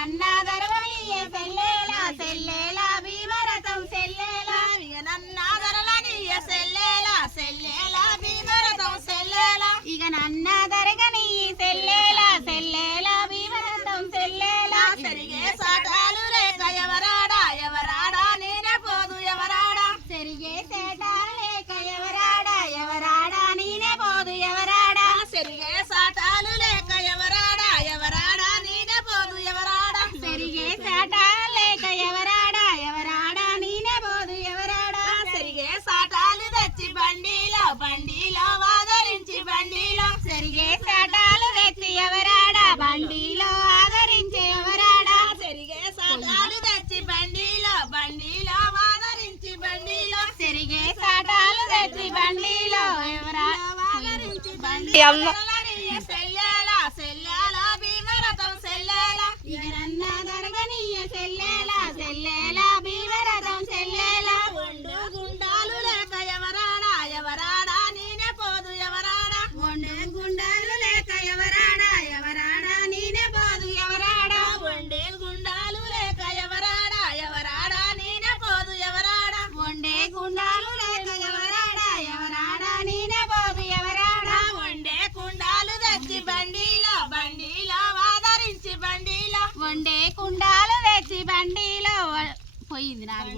na na బండిలో ఎవరా? ఆదరించి కుండాలు తెచ్చి బండిలో పోయింది నాకు